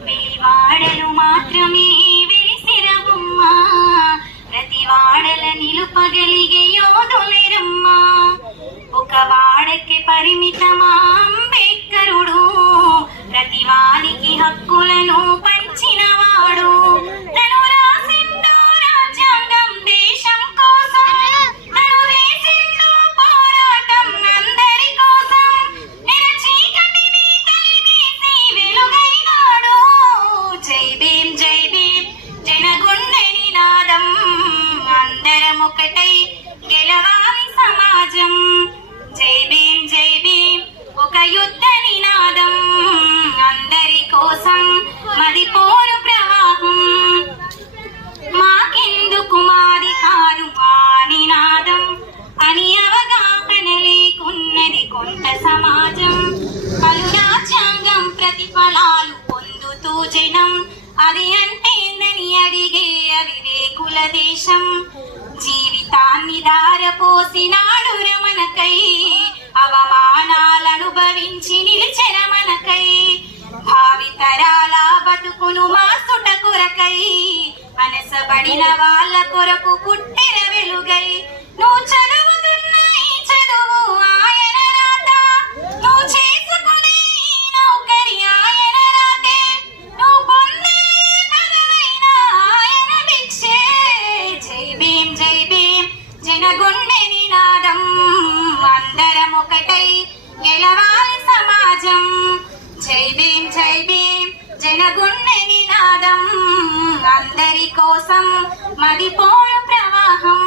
వెలివాడలు మాత్రమే వెలిసిరవమ్మా, ప్రతి వాడల నిలుపగలిగే యోధులెరమ్మా. ఒక వాడకి పరిమితమా అంబేద్కరుడు, ప్రతి వానికి హక్కులను పంచినవాడు. తను రాసిందో రాజ్యాంగం దేశం కోసం, తను వేసిందో పోరాటం అందరి కోసం. చీకటిని తరిమేసి వెలుగైనాడు. జై భీం జై భీం జనగుండె నినాదం, అందరం ఒకటై గెలవాలి సమాజం. జై భీం జై భీం ఒక యుద్ధ నినాదం, అందరి కోసం మది పోరు ప్రవాహం. మాకెందుకు మాది కాదు మా నినాదం అని అవగాహన లేకున్నది కొంత సమాజం. పలు రాజ్యాంగం ప్రతిఫలాలు పొందుతూ జనం, అది అంటేందని అడిగే అవివేకుల దేశం. జీవితాన్ని ధారపోసినాడు రమణకై, అవమానాలను భరించి నిలిచెర మనకై. భావితరాల బతుకును మార్చుట కొరకై, అనసబడిన వాళ్ళ కొరకు పుట్టెర వెలుగై. నువ్వు చదువుతున్న ఈ చదువు ఆయన రాత, నువ్వు చేసుకునే ఈ నౌకరి ఆయన రాతే, నువ్వు పొందే పదవైన ఆయన భిక్షే. జై భీం జై భీం జనగుండె నినాదం, అందరం ఒకటై గెలవాలి సమాజం. జై భీం జై భీం జనగుండె నినాదం, అందరి కోసం మది పోరు ప్రవాహం.